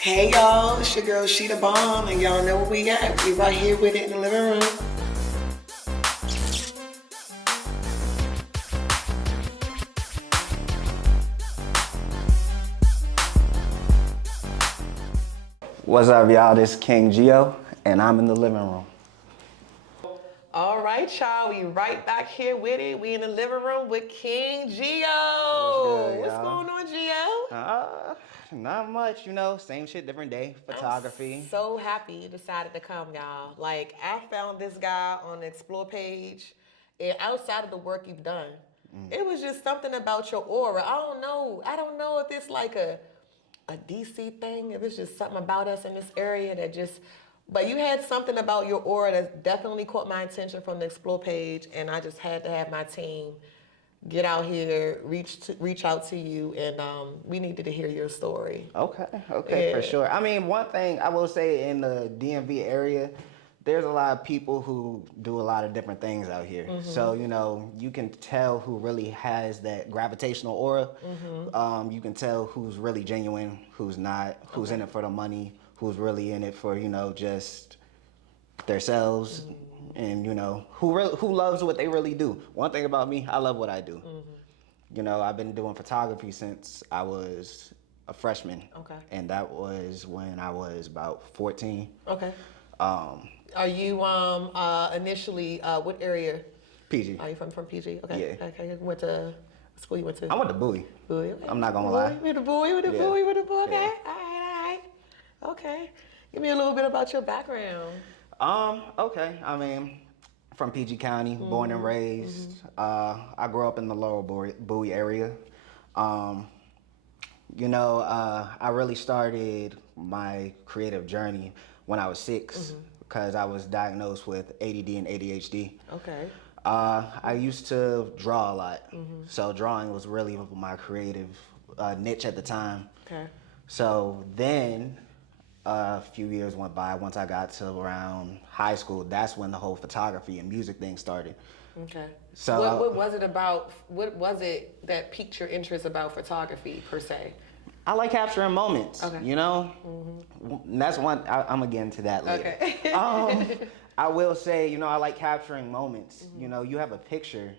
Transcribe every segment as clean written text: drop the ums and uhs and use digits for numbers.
Hey y'all, it's your girl She the Bomb, and y'all know what we got. We right here with it in the living room. What's up, y'all? This is King Gio, and I'm in the living room. All right, y'all, we right back here with it. We in the living room with King Gio. What's good, What's y'all? going on, Gio? Not much, same shit, different day. Photography. So happy you decided to come, y'all. Like, I found this guy on the Explore page, and outside of the work you've done, it was just something about your aura. I don't know. I don't know if it's like a DC thing, if it's just something about us in this area that just. But you had something about your aura that definitely caught my attention from the Explore page, and I just had to have my team get out here, reach out to you, and we needed to hear your story. Okay, for Yeah. sure. I mean, one thing I will say in the DMV area, there's a lot of people who do a lot of different things out here. So, you can tell who really has that gravitational aura. You can tell who's really genuine, who's not, who's in it for the money, who's really in it for, just themselves, and, who loves what they really do. One thing about me, I love what I do. I've been doing photography since I was a freshman. Okay. And that was when I was about 14. Okay. Um, Are you initially what area? PG. Are you from PG? Okay. Yeah. Okay. Went to school. You went to I went to Bowie. Bowie. Okay. I'm not gonna lie. With the Bowie. With the Yeah. Bowie. With the Bowie. Okay. Yeah. All right. Okay. Give me a little bit about your background. Okay. I mean, from PG County, born and raised. I grew up in the lower Bowie area. I really started my creative journey when I was 6 because I was diagnosed with ADD and ADHD. Okay. I used to draw a lot, so drawing was really my creative niche at the time. Okay. So then a few years went by. Once I got to around high school, that's when the whole photography and music thing started. Okay. So what was it about? What was it that piqued your interest about photography per se? I like capturing moments, Okay. And that's one, I'm gonna get into that later. Okay. I will say, I like capturing moments. You have a picture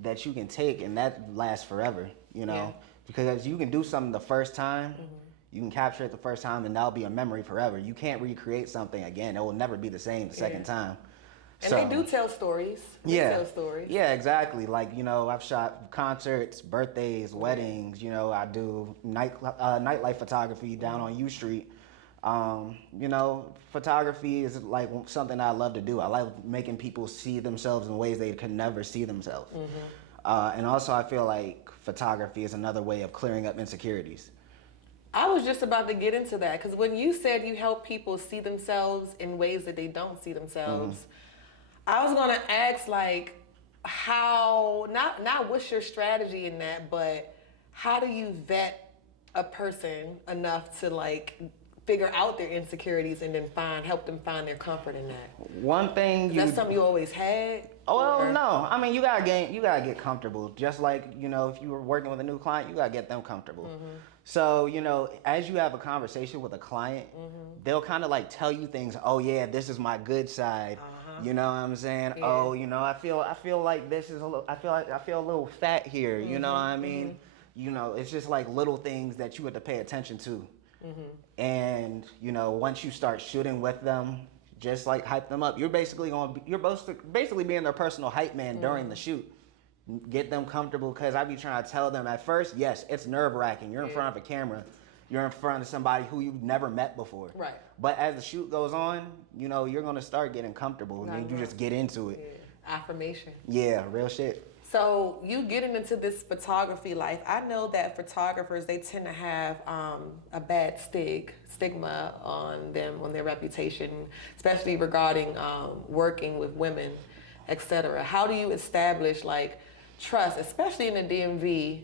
that you can take and that lasts forever, Yeah. because you can do something the first time, you can capture it the first time and that'll be a memory forever. You can't recreate something again. It will never be the same the second time. And So, they do tell stories. They tell stories. Yeah, exactly. Like, I've shot concerts, birthdays, weddings. I do nightlife photography down on U Street. Photography is like something I love to do. I like making people see themselves in ways they could never see themselves. And also I feel like photography is another way of clearing up insecurities. I was just about to get into that because when you said you help people see themselves in ways that they don't see themselves, I was gonna ask like how not what's your strategy in that, but how do you vet a person enough to like figure out their insecurities and then help them find their comfort in that? One thing That's something you always had? Oh, well, or- no. I mean, you gotta get comfortable. Just like, if you were working with a new client, you gotta get them comfortable. So, as you have a conversation with a client, they'll kind of like tell you things. Oh yeah, this is my good side. You know what I'm saying? Yeah. Oh, I feel like this is I feel a little fat here. You know what I mean? It's just like little things that you have to pay attention to. And once you start shooting with them, just like hype them up. You're basically basically being their personal hype man during the shoot. Get them comfortable, because I be trying to tell them at first, yes, it's nerve wracking. You're in front of a camera. You're in front of somebody who you've never met before. Right. But as the shoot goes on, you're gonna start getting comfortable, and then you just get into it. Yeah. Affirmation. Yeah, real shit. So you getting into this photography life, I know that photographers, they tend to have a bad stigma on them, on their reputation, especially regarding working with women, etc. How do you establish like trust, especially in the DMV,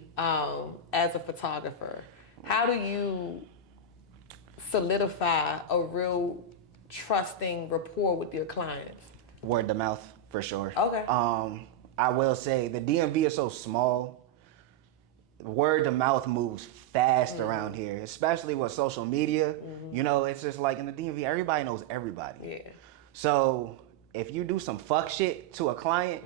as a photographer? How do you solidify a real trusting rapport with your clients? Word to mouth, for sure. Okay. I will say the DMV is so small. word of mouth moves fast around here, especially with social media. You know, it's just like in the DMV, everybody knows everybody. Yeah. So if you do some fuck shit to a client,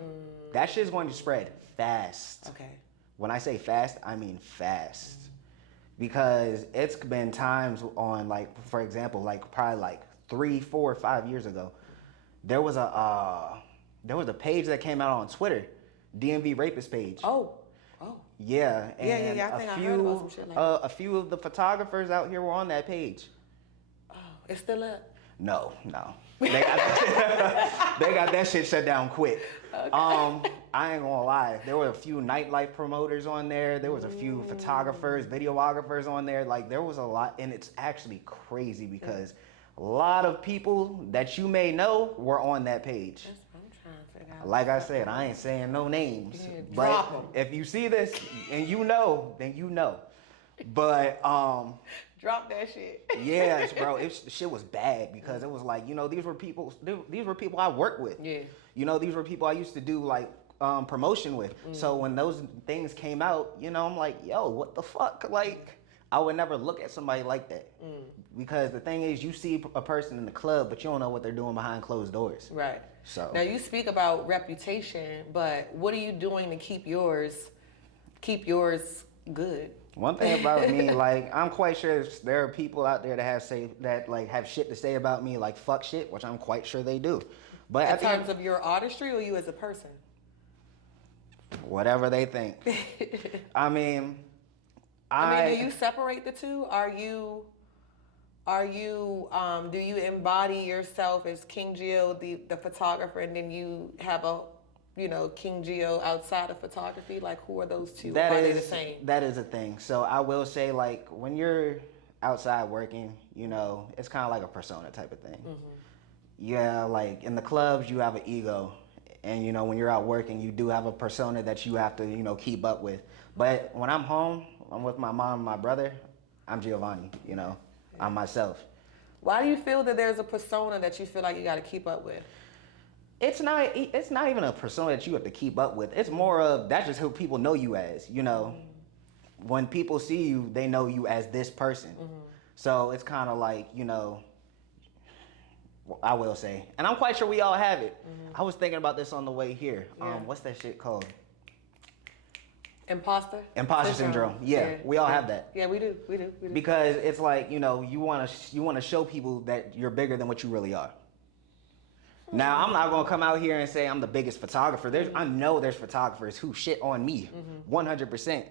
that shit's going to spread fast. Okay. When I say fast, I mean fast. Because it's been times on, like, for example, like probably like 3, 4, 5 years ago, there was a page that came out on Twitter, DMV rapist page. Oh. Yeah, and I think I heard about some shit like that. a few of the photographers out here were on that page. Oh, it's still up. No. They got that shit shut down quick. Okay. I ain't gonna lie. There were a few nightlife promoters on there. There was a few photographers, videographers on there. Like, there was a lot, and it's actually crazy because a lot of people that you may know were on that page. That's what I'm trying to figure out. Like I said, I ain't saying no names. Yeah, but drop 'em. if you see this and you know, then you know. But drop that shit. yeah, bro, shit was bad because it was like, you know, these were people I worked with. Yeah. You know, these were people I used to do like promotion with. So when those things came out, you know, I'm like, yo, what the fuck? Like, I would never look at somebody like that. Because the thing is, you see a person in the club, but you don't know what they're doing behind closed doors. Right. So now you speak about reputation, but what are you doing to keep yours good? One thing about me, like, I'm quite sure there are people out there that have shit to say about me, like fuck shit, which I'm quite sure they do. But in terms of your artistry or you as a person? Whatever they think. I mean, do you separate the two? Do you embody yourself as King Geo, the photographer, and then you have a, you know, King Geo outside of photography? Like, who are those two? Are they the same? That is a thing. So I will say, like, when you're outside working, you know, it's kind of like a persona type of thing. Yeah, like in the clubs, you have an ego. And, you know, when you're out working, you do have a persona that you have to, you know, keep up with. But when I'm home, I'm with my mom and my brother, I'm Giovanni, you know, I'm myself. Why do you feel that there's a persona that you feel like you got to keep up with? It's not even a persona that you have to keep up with. It's more of, that's just who people know you as, you know. When people see you, they know you as this person. So it's kind of like, you know, I will say, and I'm quite sure we all have it. I was thinking about this on the way here. Yeah. What's that shit called? Imposter syndrome. Yeah, we all have that. Yeah, we do. Because it's like, you know, you want to show people that you're bigger than what you really are. Now, I'm not going to come out here and say I'm the biggest photographer. I know there's photographers who shit on me 100%.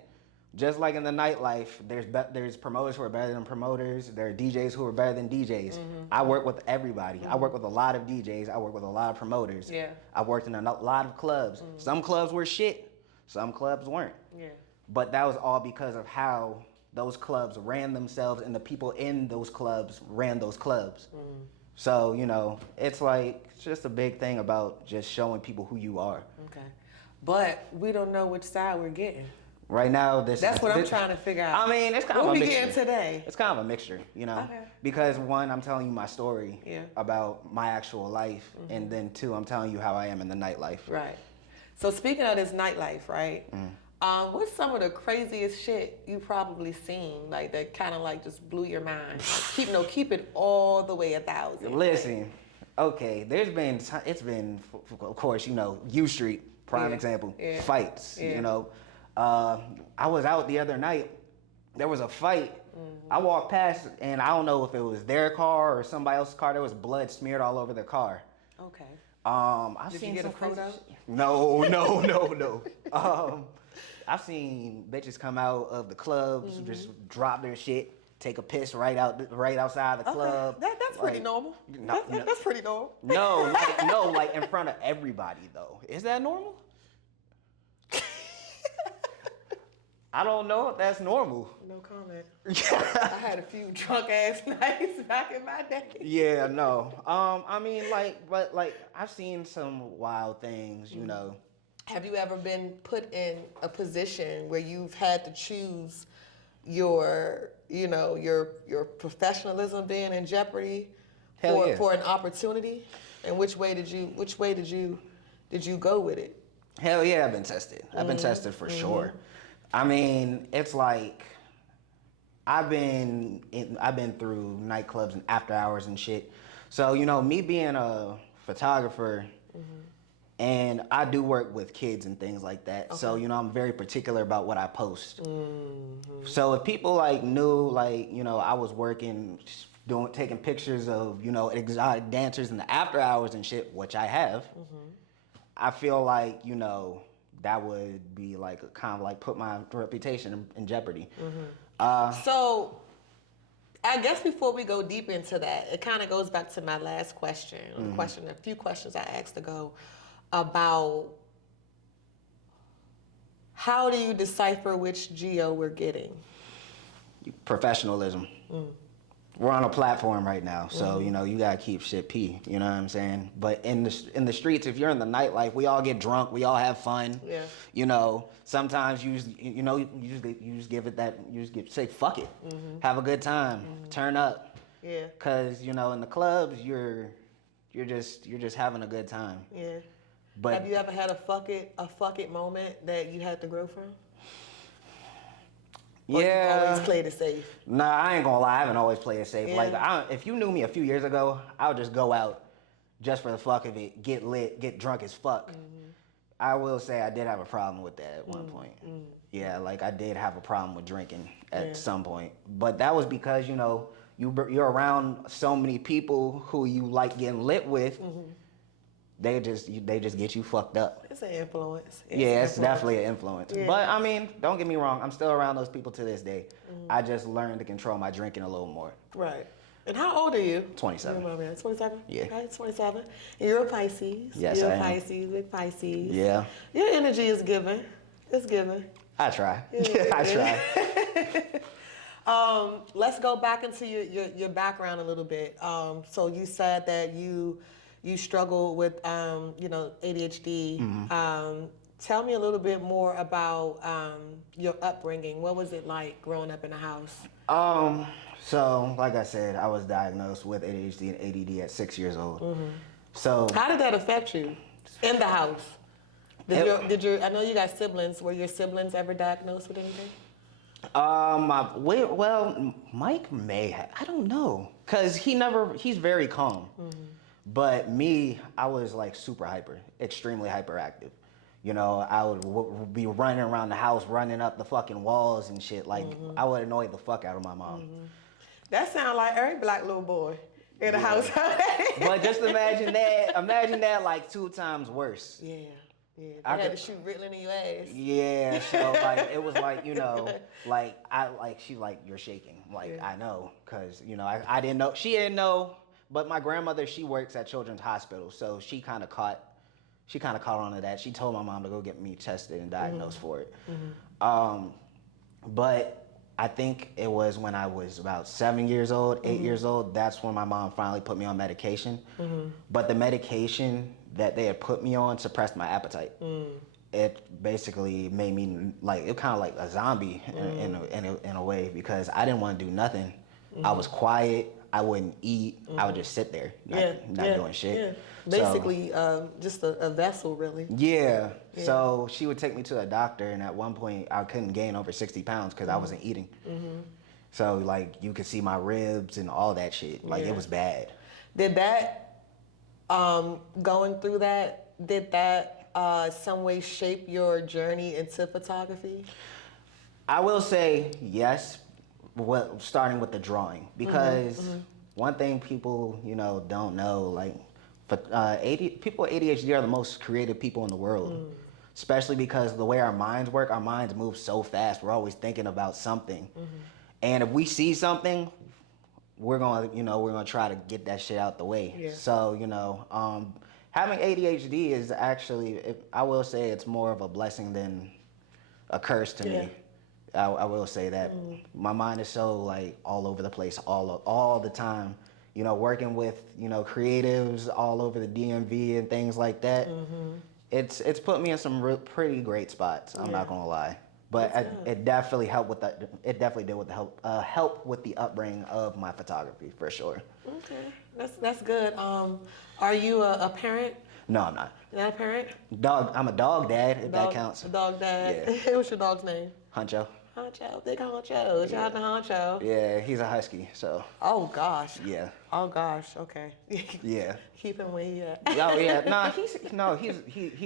Just like in the nightlife, there's promoters who are better than promoters. There are DJs who are better than DJs. I work with everybody. I work with a lot of DJs. I work with a lot of promoters. Yeah. I worked in a lot of clubs. Some clubs were shit. Some clubs weren't. Yeah. But that was all because of how those clubs ran themselves and the people in those clubs ran those clubs. So, you know, it's just a big thing about just showing people who you are. Okay. But we don't know which side we're getting. Right now, that's what I'm trying to figure out. I mean, it's kind of a mixture. What we getting today? It's kind of a mixture, you know? Okay. Because one, I'm telling you my story about my actual life, and then two, I'm telling you how I am in the nightlife. Right. So speaking of this nightlife, right? What's some of the craziest shit you probably seen, like that kind of like just blew your mind? Keep it all the way 1,000. Listen, okay, it's been, of course, you know, U Street, prime example, fights, you know. I was out the other night, there was a fight. I walked past, and I don't know if it was their car or somebody else's car, there was blood smeared all over their car. Okay. Did you get a photo? No. I've seen bitches come out of the clubs, just drop their shit, take a piss right outside the club. That's pretty normal. That's pretty normal. No, like in front of everybody though. Is that normal? I don't know if that's normal. No comment. I had a few drunk ass nights back in my day. Yeah, no. I mean, but I've seen some wild things, you know. Have you ever been put in a position where you've had to choose your professionalism being in jeopardy for an opportunity? And which way did you go with it? Hell yeah, I've been tested. I've been tested for sure. I mean, it's like I've been through nightclubs and after hours and shit. So, you know, me being a photographer, and I do work with kids and things like that. Okay. So, you know, I'm very particular about what I post. So if people like knew, like, you know, I was working, taking pictures of, you know, exotic dancers in the after hours and shit, which I have, I feel like, you know, that would be like a kind of like put my reputation in jeopardy. So I guess before we go deep into that, it kind of goes back to my last question, a few questions I asked ago about how do you decipher which geo we're getting? Professionalism. We're on a platform right now, so you know you gotta keep shit p. You know what I'm saying? But in the streets, if you're in the nightlife, we all get drunk, we all have fun. Yeah. You know, sometimes you just give it that say fuck it, have a good time, turn up. Yeah. Cause you know in the clubs you're just having a good time. Yeah. But have you ever had a fuck it moment that you had to grow from? Or yeah. You always played it safe? Nah, I ain't gonna lie. I haven't always played it safe. Yeah. Like, if you knew me a few years ago, I would just go out just for the fuck of it, get lit, get drunk as fuck. I will say I did have a problem with that at one point. Yeah, like I did have a problem with drinking at some point. But that was because, you know, you're around so many people who you like getting lit with. They just get you fucked up. It's an influence. It's definitely an influence. Yeah. But I mean, don't get me wrong. I'm still around those people to this day. I just learned to control my drinking a little more. Right. And how old are you? 27. 27? Yeah. Okay, 27. And you're a Pisces. Yes, you're I am. Pisces, big Pisces. Yeah. Your energy is given. It's given. I try. I try. Let's go back into your background a little bit. So you said that you struggle with, you know, ADHD. Tell me a little bit more about your upbringing. What was it like growing up in the house? So, like I said, I was diagnosed with ADHD and ADD at 6 years old. So, how did that affect you in the house? I know you got siblings. Were your siblings ever diagnosed with anything? Well, Mike may have. I don't know, cause he's very calm. But me, I was like super hyper, extremely hyperactive. You know, I would be running around the house, running up the fucking walls and shit. Like, I would annoy the fuck out of my mom. That sounds like every black little boy in the house. But just imagine that like 2 times worse. Yeah. I had to shoot Ritalin in your ass. Yeah, so like it was like, you know, like she's like, you're shaking. Like, I know, cause you know, I didn't know, she didn't know. But my grandmother, she works at Children's Hospital, so she kind of caught on to that. She told my mom to go get me tested and diagnosed for it. But I think it was when I was about 7 years old, 8 years old, that's when my mom finally put me on medication. But the medication that they had put me on suppressed my appetite. It basically made me like, it kind of like a zombie in a way, because I didn't want to do nothing. I was quiet. I wouldn't eat. I would just sit there, not doing shit. Yeah. Basically, just a vessel, really. Yeah. So she would take me to a doctor, and at one point, I couldn't gain over 60 pounds because I wasn't eating. So, like, you could see my ribs and all that shit. Like, it was bad. Did that, going through that, some way shape your journey into photography? I will say yes. Well, starting with the drawing, because one thing people, you know, don't know, like, people with ADHD are the most creative people in the world, especially because the way our minds work, our minds move so fast. We're always thinking about something, and if we see something, we're gonna try to get that shit out the way. Yeah. So, you know, having ADHD is actually, I will say, it's more of a blessing than a curse to me. I will say that. My mind is so like all over the place all the time. You know, working with, you know, creatives all over the DMV and things like that. It's put me in some pretty great spots. I'm not gonna lie, but it definitely helped with that. It definitely did with the help with the upbringing of my photography for sure. Okay, that's good. Are you a parent? No, I'm not. You're not a parent? I'm a dog dad, if that counts. A dog dad. Yeah. What's your dog's name? Honcho. Honcho, big honcho. Shout out to honcho. Yeah, he's a husky, so Oh gosh. yeah. Oh gosh. Okay. Yeah. Keep him where he at. Oh yeah. Nah, he's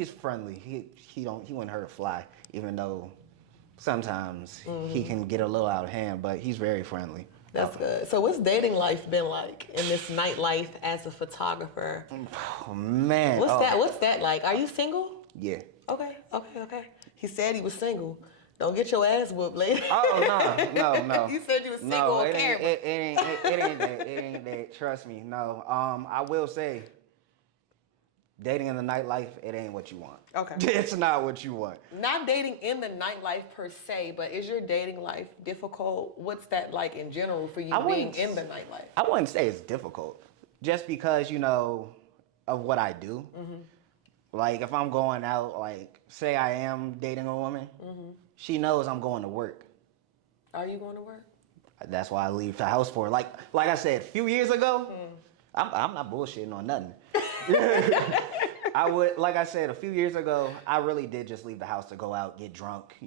friendly. He wouldn't hurt a fly, even though sometimes he can get a little out of hand, but he's very friendly. That's good. So what's dating life been like in this nightlife as a photographer? Oh man. What's that like? Are you single? Yeah. Okay. He said he was single. Don't get your ass whooped later. Oh no. You said you was single No, on it camera. ain't that. It ain't that. Trust me. No. I will say, dating in the nightlife, it ain't what you want. Okay. It's not what you want. Not dating in the nightlife per se, but is your dating life difficult? What's that like in general for you being in the nightlife? I wouldn't say it's difficult, just because of what I do. Like if I'm going out, like say I am dating a woman, she knows I'm going to work. Are you going to work? That's why I leave the house for. Like I said, a few years ago, I'm not bullshitting on nothing. Like I said, a few years ago, I really did just leave the house to go out, get drunk.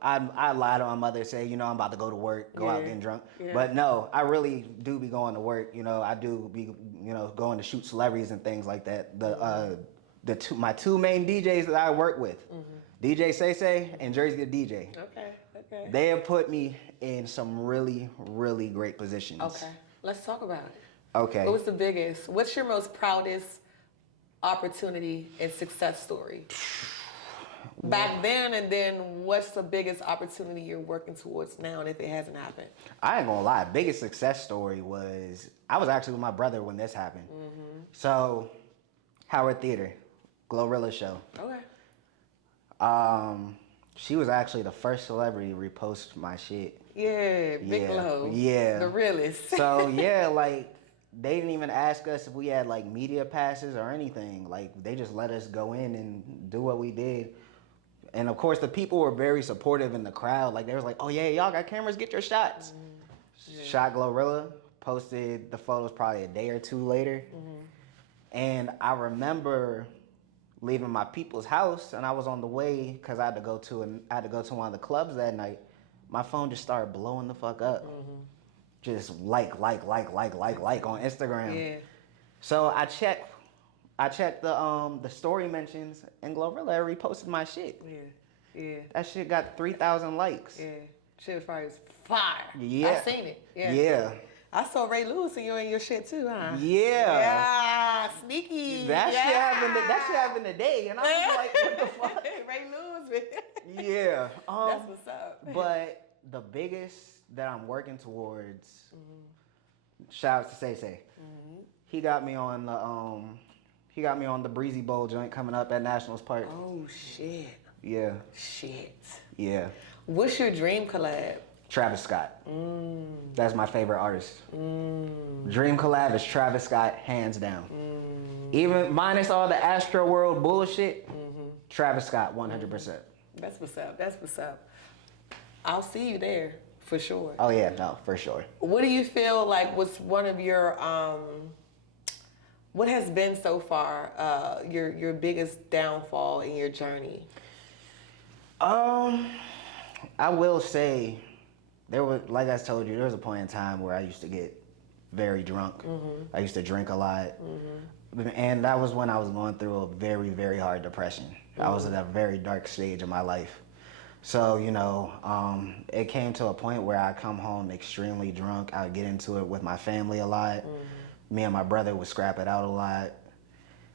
I lied to my mother, say, I'm about to go to work, go out getting drunk. Yeah. But no, I really do be going to work. I do be, going to shoot celebrities and things like that. My two main DJs that I work with, DJ Say and Jersey the DJ. Okay. They have put me in some really, really great positions. Okay, let's talk about it. Okay. What was the biggest? What's your most proudest opportunity and success story? Back then, and then what's the biggest opportunity you're working towards now, and if it hasn't happened? I ain't gonna lie. Biggest success story was I was actually with my brother when this happened. So, Howard Theater, Glorilla show. Okay. She was actually the first celebrity to repost my shit. Yeah, Big Glow. Yeah. The realest. So yeah, like they didn't even ask us if we had like media passes or anything. Like they just let us go in and do what we did. And of course the people were very supportive in the crowd. Like they was like, oh yeah, y'all got cameras, get your shots. Shot Glorilla, posted the photos probably a day or two later. And I remember leaving my people's house, and I was on the way because I had to go to one of the clubs that night. My phone just started blowing the fuck up. Just like on Instagram. Yeah. So I checked the story mentions, and Glorilla reposted my shit. Yeah. That shit got 3,000 likes. Yeah. Shit was probably fire. Yeah. I seen it. Yeah. Yeah. I saw Ray Lewis and you in your shit too, huh? Yeah. Sneaky. That shit happened today, and I was like, what the fuck? Ray Lewis, man. Yeah. That's what's up. But the biggest that I'm working towards, shout out to Say. He got me on the Breezy Bowl joint coming up at Nationals Park. Oh shit. Yeah. Shit. Yeah. What's your dream collab? Travis Scott. That's my favorite artist. Dream collab is Travis Scott, hands down. Even minus all the Astro World bullshit, Travis Scott, 100%. That's what's up. I'll see you there for sure. Oh yeah, no, for sure. What do you feel like was one of your what has been so far your biggest downfall in your journey? I will say there was, like I told you, there was a point in time where I used to get very drunk. I used to drink a lot. And that was when I was going through a very, very hard depression. I was at a very dark stage of my life. So, it came to a point where I come home extremely drunk. I would get into it with my family a lot. Me and my brother would scrap it out a lot.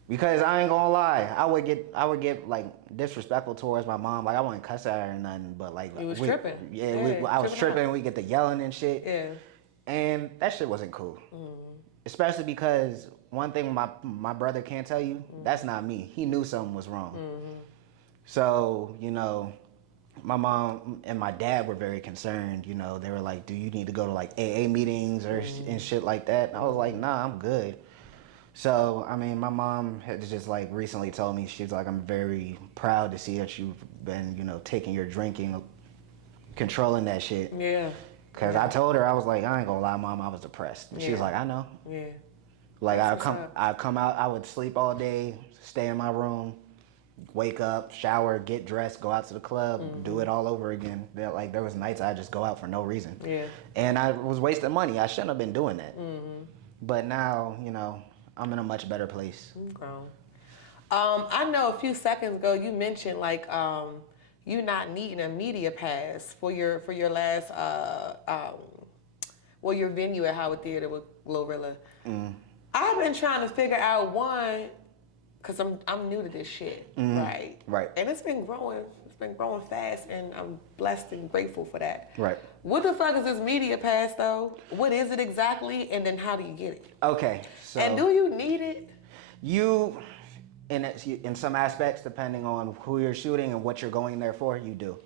Because I ain't gonna lie, I would get like disrespectful towards my mom. Like I wouldn't cuss at her or nothing, but like you was tripping. I was tripping. We get the yelling and shit. Yeah. And that shit wasn't cool. Especially because one thing my brother can't tell you, that's not me. He knew something was wrong. So my mom and my dad were very concerned. They were like, "Do you need to go to like AA meetings or and shit like that?" And I was like, "Nah, I'm good." So, I mean, my mom had just like recently told me, she's like, I'm very proud to see that you've been, taking your drinking, controlling that shit. Yeah. Cause I told her, I was like, I ain't gonna lie, Mom, I was depressed. And she was like, I know. Yeah. Like I'd come out, I would sleep all day, stay in my room, wake up, shower, get dressed, go out to the club, do it all over again. Like there was nights I just go out for no reason. Yeah. And I was wasting money. I shouldn't have been doing that. But now, you know, I'm in a much better place. Okay. I know a few seconds ago you mentioned like you not needing a media pass for your last your venue at Howard Theater with Glorilla. I've been trying to figure out one, cause I'm new to this shit, right? Right. And it's been growing fast, and I'm blessed and grateful for that. Right. What the fuck is this media pass though? What is it exactly, and then how do you get it? Okay. So And do you need it? you, in some aspects, depending on who you're shooting and what you're going there for, you do.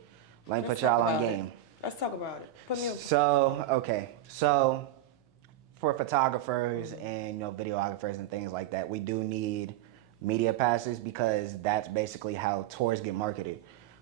Let me put y'all on game. Let's talk about it. Put me on. So, okay. So, for photographers and, you know, videographers and things like that, we do need media passes because that's basically how tours get marketed.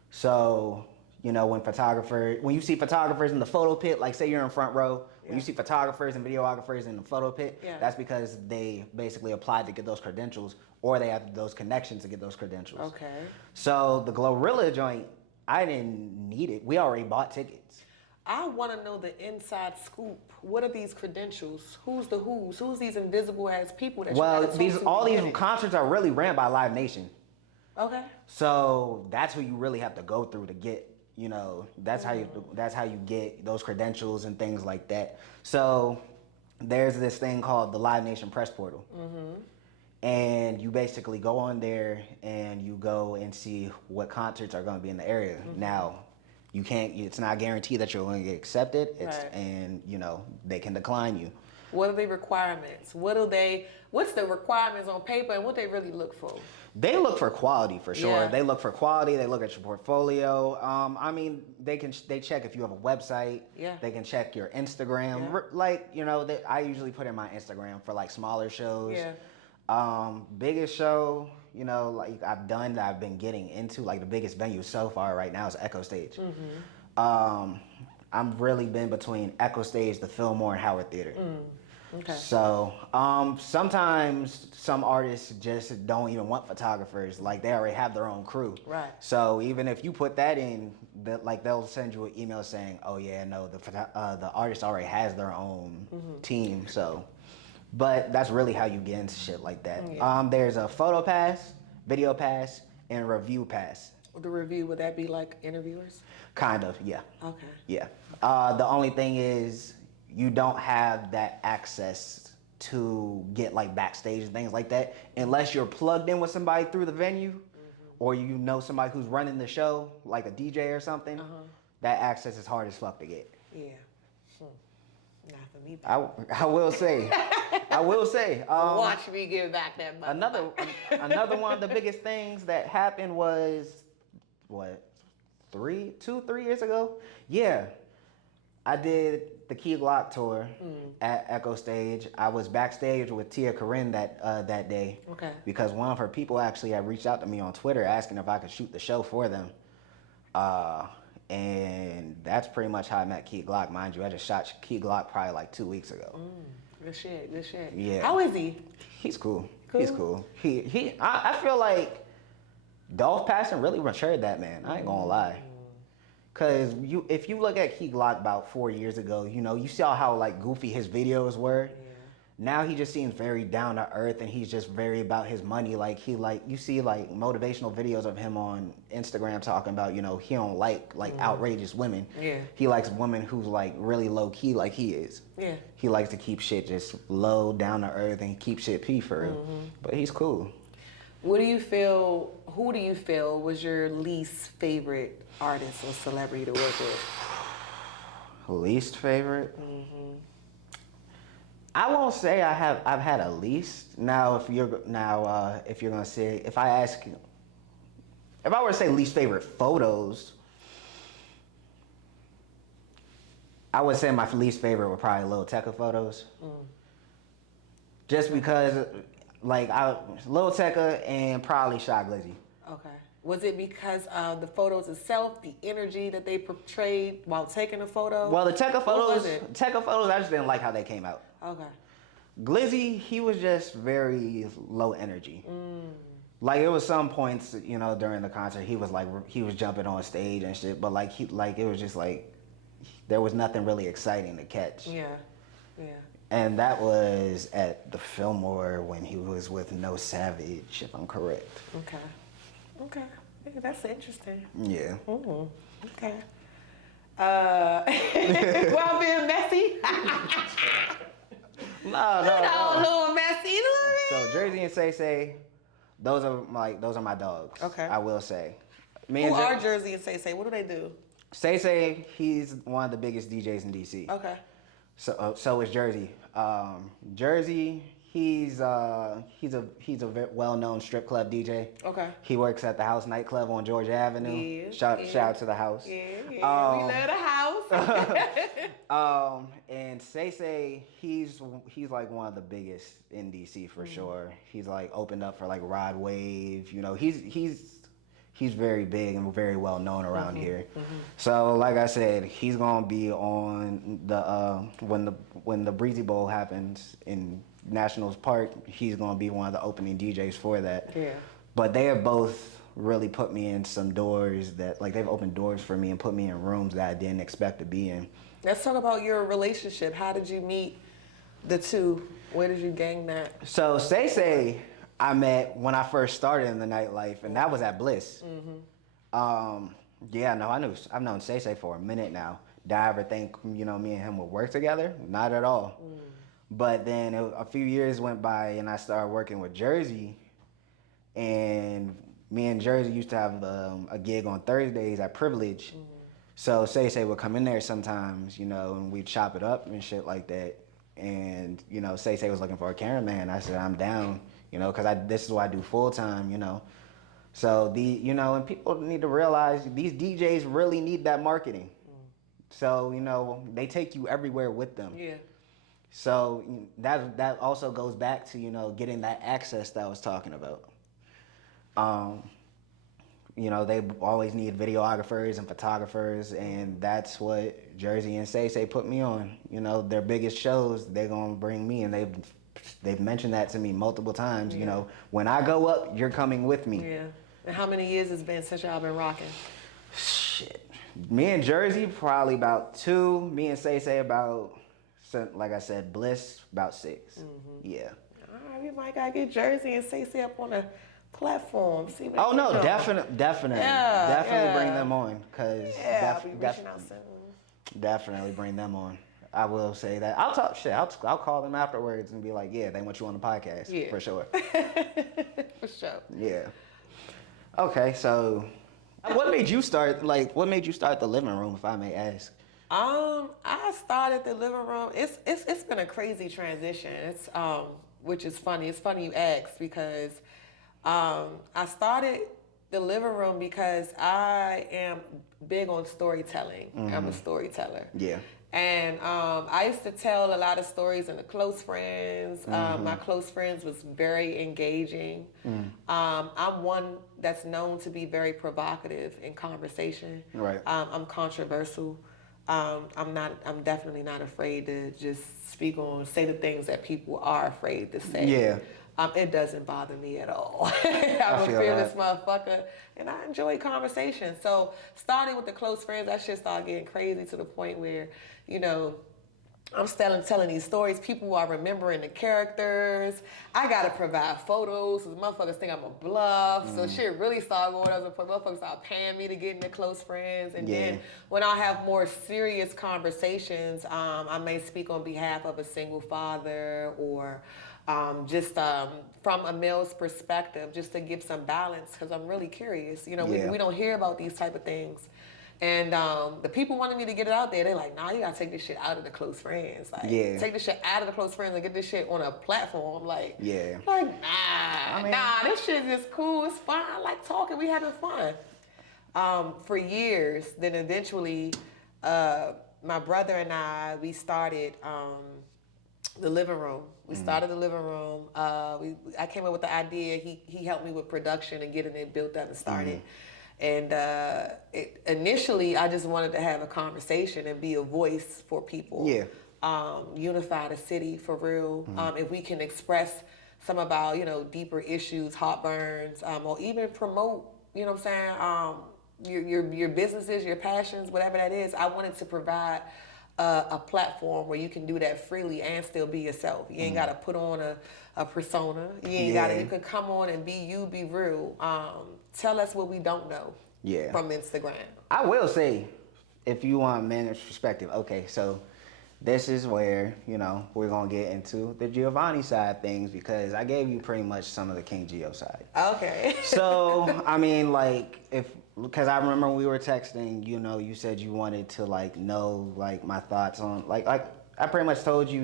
So, you know, when you see photographers in the photo pit, like say you're in front row, when you see photographers and videographers in the photo pit, that's because they basically applied to get those credentials or they have those connections to get those credentials. Okay. So the Glorilla joint, I didn't need it. We already bought tickets. I want to know the inside scoop. What are these credentials? Who's the who's? Who's these invisible ass people that Well, you gotta talk to all to these get it? concerts are really ran by Live Nation. Okay. So that's who you really have to go through to get, you know, that's how you get those credentials and things like that. So there's this thing called the Live Nation Press Portal. And you basically go on there and you go and see what concerts are going to be in the area. Now, it's not guaranteed that you're going to get accepted. And, you know, they can decline you. What are the requirements? What's the requirements on paper and what they really look for? They look for quality for sure. Yeah. They look for quality. They look at your portfolio. I mean, they check if you have a website. Yeah. They can check your Instagram. Yeah. Like, you know, I usually put in my Instagram for like smaller shows. Yeah. Biggest show, you know, like I've been getting into, like the biggest venue so far right now is Echo Stage. I've really been between Echo Stage, the Fillmore, and Howard Theater. Okay. So sometimes some artists just don't even want photographers. Like they already have their own crew. Right. So even if you put that in, like they'll send you an email saying, "Oh yeah, no, the artist already has their own team." So, but that's really how you get into shit like that. Yeah. There's a photo pass, video pass, and review pass. The review, would that be like interviewers? Kind of, yeah. Okay. Yeah. The only thing is you don't have that access to get like backstage and things like that unless you're plugged in with somebody through the venue or you know somebody who's running the show, like a DJ or something. That access is hard as fuck to get. Yeah. Not for me. I will say. Watch me give back that money. Another one of the biggest things that happened was what, 3 years ago? Yeah. I did the Key Glock tour at Echo Stage. I was backstage with Tia Corinne that day. Okay. Because one of her people actually had reached out to me on Twitter asking if I could shoot the show for them. And that's pretty much how I met Key Glock, mind you. I just shot Key Glock probably like 2 weeks ago. Good shit. Yeah. How is he? He's cool. Cool? He's cool. I feel like Dolph Passon really matured that man. I ain't gonna lie. Cause if you look at Key Glock about 4 years ago, you know, you saw how like goofy his videos were. Yeah. Now he just seems very down to earth and he's just very about his money. Like you see like motivational videos of him on Instagram talking about, you know, he don't like outrageous women. Yeah. He likes women who's like really low key like he is. Yeah. He likes to keep shit just low, down to earth and keep shit P for real. But he's cool. Who do you feel was your least favorite artist or celebrity to work with? Least favorite? I won't say I've had a least. Now if you're gonna say, if I were to say least favorite photos, I would say my least favorite were probably Lil Tecca photos. Just because like Lil Tecca and probably Shy Glizzy. Okay. Was it because of the photos itself, the energy that they portrayed while taking a photo? Well, the Tecca What was photos, it? I just didn't like how they came out. Okay. Glizzy, he was just very low energy. Like it was some points, you know, during the concert, he was jumping on stage and shit, but it was just like there was nothing really exciting to catch. Yeah, yeah. And that was at the Fillmore when he was with No Savage, if I'm correct. Okay. Okay. Yeah, that's interesting. Yeah. Mm-hmm. Okay. Well, being messy. No. A little messy. You know what I mean? So Jersey and Say Say, those are my dogs. Okay. I will say. Who are Jersey and Say Say? What do they do? Say Say, he's one of the biggest DJs in DC. Okay. So is Jersey. Jersey, he's a well-known strip club DJ. Okay. He works at the House nightclub on George Avenue. Yeah, Shout out to the House. Yeah. We love the house. And Say, he's like one of the biggest in DC for sure. He's like opened up for like Rod Wave. You know, he's very big and very well known around here. So like I said, he's gonna be on the when the Breezy Bowl happens in Nationals Park. He's gonna be one of the opening DJs for that. Yeah. But they have both really put me in some doors that like they've opened doors for me and put me in rooms that I didn't expect to be in. Let's talk about your relationship. How did you meet the two? Where did you gang that? So Say I met when I first started in the nightlife, and that was at Bliss. Yeah, no, I've known Say for a minute now. Did I ever think, you know, me and him would work together? Not at all. But then a few years went by, and I started working with Jersey, and me and Jersey used to have a gig on Thursdays at Privilege. So Say would come in there sometimes, you know, and we'd chop it up and shit like that. And, you know, Say was looking for a cameraman. I said, I'm down. You know, because this is what I do full time, you know. So and people need to realize these DJs really need that marketing. So, you know, they take you everywhere with them. Yeah. So that also goes back to, you know, getting that access that I was talking about. You know, they always need videographers and photographers, and that's what Jersey and Say put me on. You know, their biggest shows, they're gonna bring me, and they've mentioned that to me multiple times. You know, when I go up, you're coming with me. Yeah. And how many years has been since y'all been rocking? Shit. Me and Jersey probably about 2. Me and Say about, like I said, Bliss about 6. Yeah. All right, we might gotta get Jersey and Say up on a platform. See what Oh no, doing. definitely bring them on, cause I'll be reaching out soon. Definitely bring them on. I will say that. I'll talk shit. I'll call them afterwards and be like, yeah, they want you on the podcast. Yeah. For sure. For sure. Yeah. Okay, so what made you start the living room, if I may ask? I started the living room. It's been a crazy transition. It's which is funny. It's funny you asked because I started the living room because I am big on storytelling. I'm a storyteller. Yeah. And I used to tell a lot of stories in the close friends. My close friends was very engaging. I'm one that's known to be very provocative in conversation. Right. I'm controversial. I'm definitely not afraid to just say the things that people are afraid to say. Yeah. It doesn't bother me at all. I'm a fearless motherfucker, and I enjoy conversation. So starting with the close friends, that shit started getting crazy to the point where, you know, I'm still telling these stories. People are remembering the characters. I gotta provide photos, so the motherfuckers think I'm a bluff. So shit really started going up. Motherfuckers started paying me to get into close friends. And then when I have more serious conversations, I may speak on behalf of a single father or just from a male's perspective, just to give some balance, because I'm really curious. You know, we don't hear about these type of things. And the people wanted me to get it out there. They're like, nah, you gotta take this shit out of the close friends. Like, take this shit out of the close friends and get this shit on a platform. Like, nah, this shit is cool. It's fun. I like talking. We having fun. For years, then eventually, my brother and we started the living room. We started the living room. I came up with the idea. He helped me with production and getting it built up and started. And initially, I just wanted to have a conversation and be a voice for people. Yeah. Unify the city for real. If we can express some about, deeper issues, heartburns, or even promote, you know what I'm saying, your businesses, your passions, whatever that is. I wanted to provide a platform where you can do that freely and still be yourself. You ain't got to put on a persona. You ain't got to. You can come on and be you, be real. Tell us what we don't know. Yeah. From Instagram. I will say, if you want man's perspective, okay, so this is where, we're going to get into the Giovanni side of things, because I gave you pretty much some of the King Geo side. Okay. So, I mean, because I remember when we were texting, you said you wanted to, know, my thoughts on, I pretty much told you,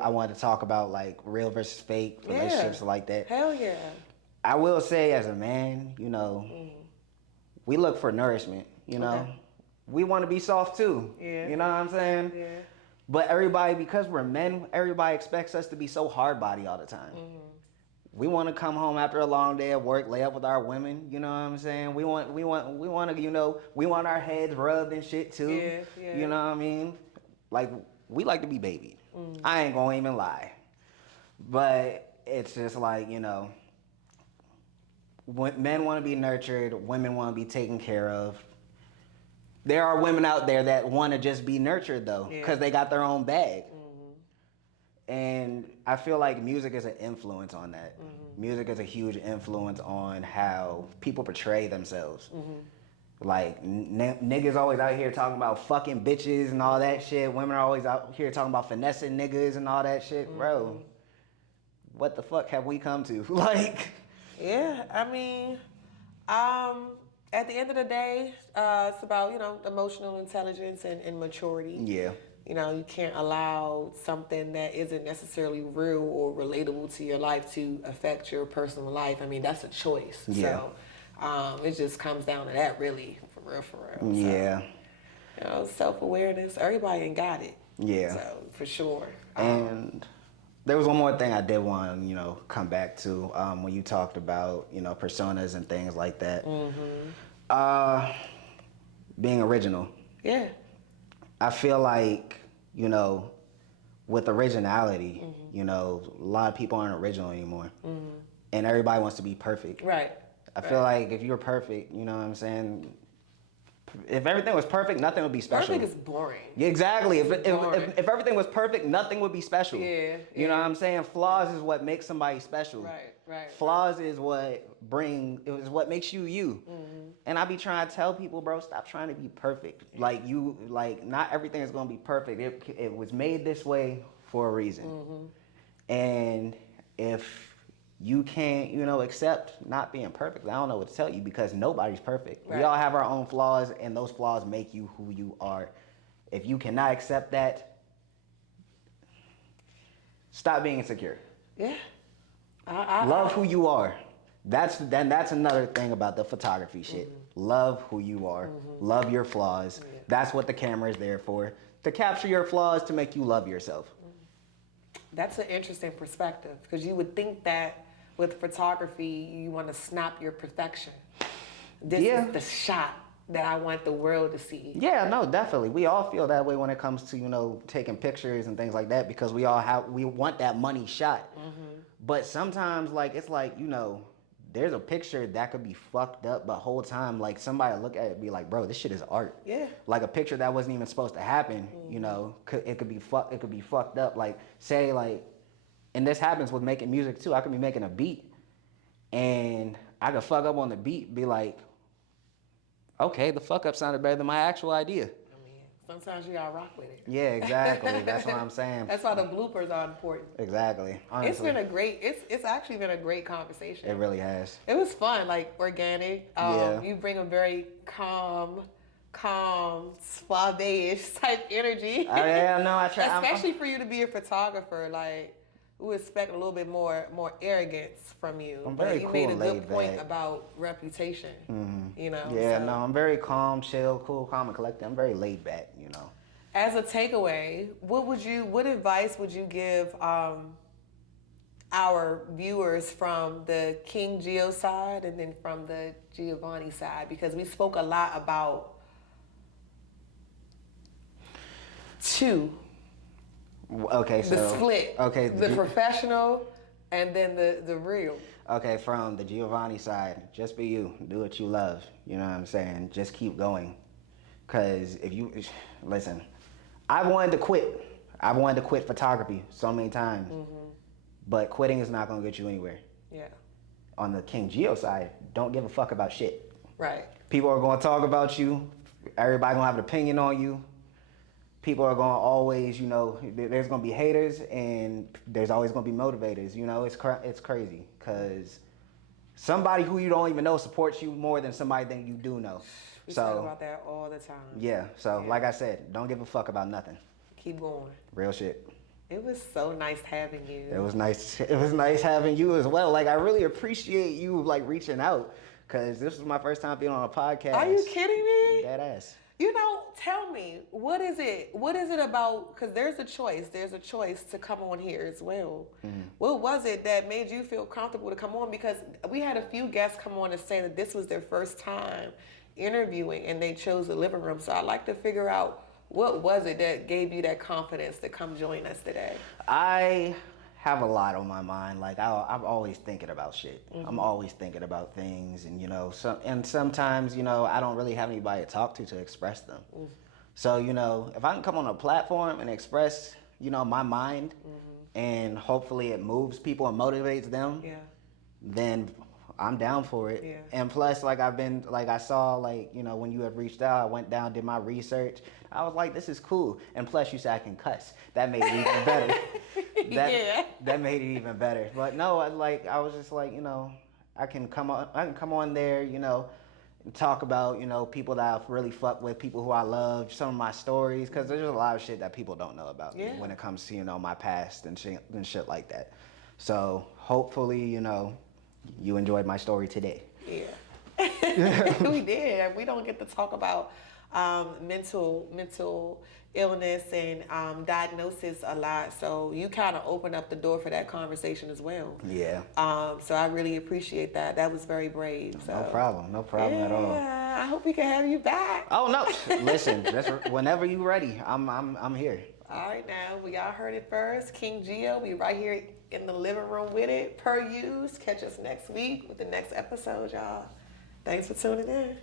I wanted to talk about, real versus fake relationships like that. Hell yeah. I will say, as a man, we look for nourishment, Okay. We want to be soft too. Yeah. You know what I'm saying? Yeah. But everybody, because we're men, everybody expects us to be so hard body all the time. We want to come home after a long day of work, lay up with our women. You know what I'm saying? We want to, we want our heads rubbed and shit too. Yeah. You know what I mean? We like to be babied. I ain't gonna even lie. But it's just when men want to be nurtured, women want to be taken care of. There are women out there that want to just be nurtured though, because they got their own bag. And I feel like music is an influence on that. Music is a huge influence on how people portray themselves. Niggas always out here talking about fucking bitches and all that shit. Women are always out here talking about finessing niggas and all that shit. Bro, what the fuck have we come to? Yeah, I mean, at the end of the day, it's about, emotional intelligence and maturity. Yeah. You can't allow something that isn't necessarily real or relatable to your life to affect your personal life. I mean, that's a choice. Yeah. So it just comes down to that, really, for real. Yeah. So, self-awareness, everybody ain't got it. Yeah. So, for sure. And there was one more thing I did want to, come back to when you talked about, personas and things like that. Being original. Yeah. I feel like, with originality, a lot of people aren't original anymore. And everybody wants to be perfect. Right. I feel like if you're perfect, you know what I'm saying? If everything was perfect, nothing would be special. Perfect is boring. Yeah, exactly. If everything was perfect, nothing would be special. Yeah. You know what I'm saying? Flaws is what makes somebody special. Right. Flaws is what makes you you. And I be trying to tell people, bro, stop trying to be perfect. Not everything is gonna be perfect. It was made this way for a reason. And if you can't, accept not being perfect, I don't know what to tell you, because nobody's perfect. Right. We all have our own flaws, and those flaws make you who you are. If you cannot accept that, stop being insecure. Yeah. Love who you are. That's another thing about the photography shit. Love who you are. Love your flaws. Yeah. That's what the camera is there for. To capture your flaws, to make you love yourself. That's an interesting perspective, because you would think that with photography, you want to snap your perfection. This is the shot that I want the world to see. Yeah, no, definitely. We all feel that way when it comes to, taking pictures and things like that, because we want that money shot. But sometimes, there's a picture that could be fucked up, but whole time, somebody look at it and be like, bro, this shit is art. Yeah. Like a picture that wasn't even supposed to happen, it could be fucked up. And this happens with making music too. I could be making a beat, and I could fuck up on the beat, be like, okay, the fuck up sounded better than my actual idea. I mean, sometimes you gotta rock with it. Yeah, exactly. That's what I'm saying. That's why the bloopers are important. Exactly. Honestly. It's actually been a great conversation. It really has. It was fun, organic. Yeah. You bring a very calm, suave-ish type energy. I try. Especially for you to be a photographer, we expect a little bit more arrogance from you. I'm very you cool, made a good laid point back. about reputation. Yeah, no, I'm very calm, chill, cool, calm, and collected. I'm very laid back, As a takeaway, what advice would you give our viewers from the King Geo side and then from the Giovanni side? Because we spoke a lot about two. Okay, so the split. Okay, The professional And then the real. Okay, from the Giovanni side, just be you. Do what you love. You know what I'm saying? Just keep going. Because if you, listen, I wanted to quit. I wanted to quit photography so many times. But quitting is not going to get you anywhere. Yeah. On the King Geo side, don't give a fuck about shit. Right. People are going to talk about you. Everybody going to have an opinion on you. People are going to always, you know, there's going to be haters and there's always going to be motivators. You know, it's crazy because somebody who you don't even know supports you more than somebody that you do know. We talk about that all the time. Yeah, so like I said, don't give a fuck about nothing. Keep going. Real shit. It was so nice having you. It was nice having you as well. Like, I really appreciate you, like, reaching out because this was my first time being on a podcast. Are you kidding me? Dead ass. You know, tell me, what is it about, because there's a choice to come on here as well. What was it that made you feel comfortable to come on? Because we had a few guests come on and say that this was their first time interviewing and they chose the living room. So I'd like to figure out, what was it that gave you that confidence to come join us today? I have a lot on my mind. Like, I'm always thinking about shit. I'm always thinking about things, and you know, sometimes, you know, I don't really have anybody to talk to express them. So, you know, if I can come on a platform and express, you know, my mind, and hopefully it moves people and motivates them, then I'm down for it. And plus, like, I saw, like, you know, when you had reached out, I went down, did my research. I was like, this is cool. And plus, you said I can cuss. That made it even better. That made it even better. But no, I was just like, you know, I can come on there, you know, and talk about, you know, people that I've really fucked with, people who I love, some of my stories, because there's a lot of shit that people don't know about me when it comes to, you know, my past and shit like that. So hopefully, you know, you enjoyed my story today. Yeah. We did. We don't get to talk about mental illness and diagnosis a lot, so you kind of open up the door for that conversation as well. Yeah. So I really appreciate that. That was very brave. So. No problem at all. I hope we can have you back. Oh no! Listen, whenever you ready, I'm here. All right, now we all heard it first. King Geo, be right here in the living room with it, per use. Catch us next week with the next episode, y'all. Thanks for tuning in.